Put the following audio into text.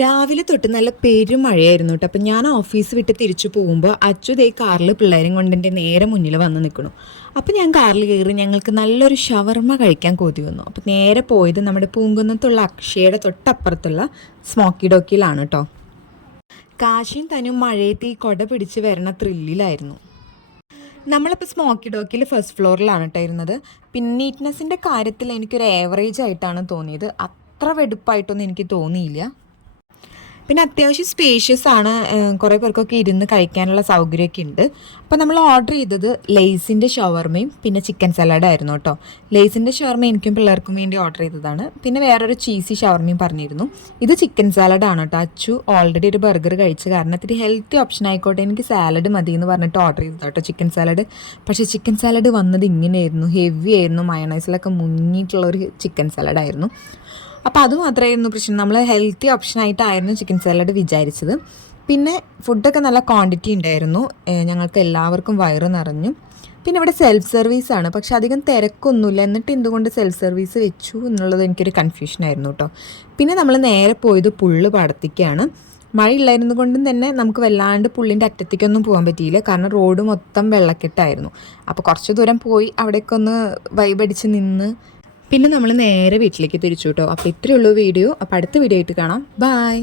രാവിലെ തൊട്ട് നല്ല പെരുമഴയായിരുന്നു കേട്ടോ അപ്പം ഞാൻ ഓഫീസ് വിട്ട് തിരിച്ചു പോകുമ്പോൾ അച്ചു ദേ കാറിൽ പിള്ളേരും കൊണ്ട് എന്റെ നേരെ മുന്നിൽ വന്ന് നിൽക്കണു. അപ്പം ഞാൻ കാറിൽ കയറി ഞങ്ങൾക്ക് നല്ലൊരു ഷവർമ്മ കഴിക്കാൻ കൊതി വന്നു. അപ്പം നേരെ പോയത് നമ്മുടെ പൂങ്കുന്നത്തുള്ള അക്ഷയയുടെ തൊട്ടപ്പുറത്തുള്ള സ്മോക്കി ഡോക്കിയിലാണ് കേട്ടോ കാശിയും തനും മഴയത്ത് ഈ കൊട പിടിച്ച് വരണ ത്രില്ലിലായിരുന്നു നമ്മളിപ്പോൾ സ്മോക്കി ഡോക്കിൽ ഫസ്റ്റ് ഫ്ലോറിലാണ് കേട്ടോ ഇരുന്നത്. പിന്നെ നീറ്റ്നെസ്സിന്റെ കാര്യത്തിൽ എനിക്കൊരു ഏവറേജ് ആയിട്ടാണ് തോന്നിയത്. അത്ര വെടുപ്പായിട്ടൊന്നും എനിക്ക് തോന്നിയില്ല. പിന്നെ അത്യാവശ്യം സ്പേഷ്യസ് ആണ്. കുറേ പേർക്കൊക്കെ ഇരുന്ന് കഴിക്കാനുള്ള സൗകര്യമൊക്കെ ഉണ്ട്. അപ്പോൾ നമ്മൾ ഓർഡർ ചെയ്തത് ലേസിന്റെ ഷവർമയും പിന്നെ ചിക്കൻ സലാഡ് ആയിരുന്നു കേട്ടോ. ലേസിന്റെ ഷവർമ എനിക്കും പിള്ളേർക്കും വേണ്ടി ഓർഡർ ചെയ്തതാണ്. പിന്നെ വേറൊരു ചീസി ഷവർമയും പറഞ്ഞിരുന്നു. ഇത് ചിക്കൻ സാലഡ് ആണ് കേട്ടോ. അച്ചു ഓൾറെഡി ഒരു ബർഗർ കഴിച്ച കാരണം ഇത്തിരി ഹെൽത്തി ഓപ്ഷൻ ആയിക്കോട്ടെ എനിക്ക് സാലഡ് മതി എന്ന് പറഞ്ഞിട്ട് ഓർഡർ ചെയ്തത് കേട്ടോ ചിക്കൻ സാലഡ് പക്ഷേ ചിക്കൻ സാലഡ് വന്നത് ഇങ്ങനെയായിരുന്നു. ഹെവി ആയിരുന്നു. മയണൈസിലൊക്കെ മുങ്ങിയിട്ടുള്ള ഒരു ചിക്കൻ സാലഡായിരുന്നു അപ്പോൾ അത് മാത്രമായിരുന്നു പ്രശ്നം. നമ്മൾ ഹെൽത്തി ഓപ്ഷൻ ആയിട്ടായിരുന്നു ചിക്കൻ സാലഡ് വിചാരിച്ചത്. പിന്നെ ഫുഡൊക്കെ നല്ല ക്വാണ്ടിറ്റി ഉണ്ടായിരുന്നു. ഞങ്ങൾക്ക് എല്ലാവർക്കും വയറ് നിറഞ്ഞു. പിന്നെ ഇവിടെ സെൽഫ് സർവീസ് ആണ്. പക്ഷെ അധികം തിരക്കൊന്നുമില്ല. എന്നിട്ട് എന്തുകൊണ്ട് സെൽഫ് സർവീസ് വെച്ചു എന്നുള്ളത് എനിക്കൊരു കൺഫ്യൂഷൻ ആയിരുന്നു കേട്ടോ. പിന്നെ നമ്മൾ നേരെ പോയത് പുള്ള് പാടത്തേക്കാണ്. മഴയില്ലായിരുന്നു കൊണ്ടും തന്നെ നമുക്ക് വല്ലാണ്ട് പുള്ളിന്റെ അറ്റത്തേക്കൊന്നും പോകാൻ പറ്റിയില്ല. കാരണം റോഡ് മൊത്തം വെള്ളക്കെട്ടായിരുന്നു. അപ്പോൾ കുറച്ച് ദൂരം പോയി അവിടേക്കൊന്ന് വൈബടിച്ച് നിന്ന് പിന്നെ നമ്മൾ നേരെ വീട്ടിലേക്ക് തിരിച്ചു കേട്ടോ. അപ്പോൾ ഇത്രയേ ഉള്ളൂ വീഡിയോ. അപ്പോൾ അടുത്ത വീഡിയോ ആയിട്ട് കാണാം. ബായ്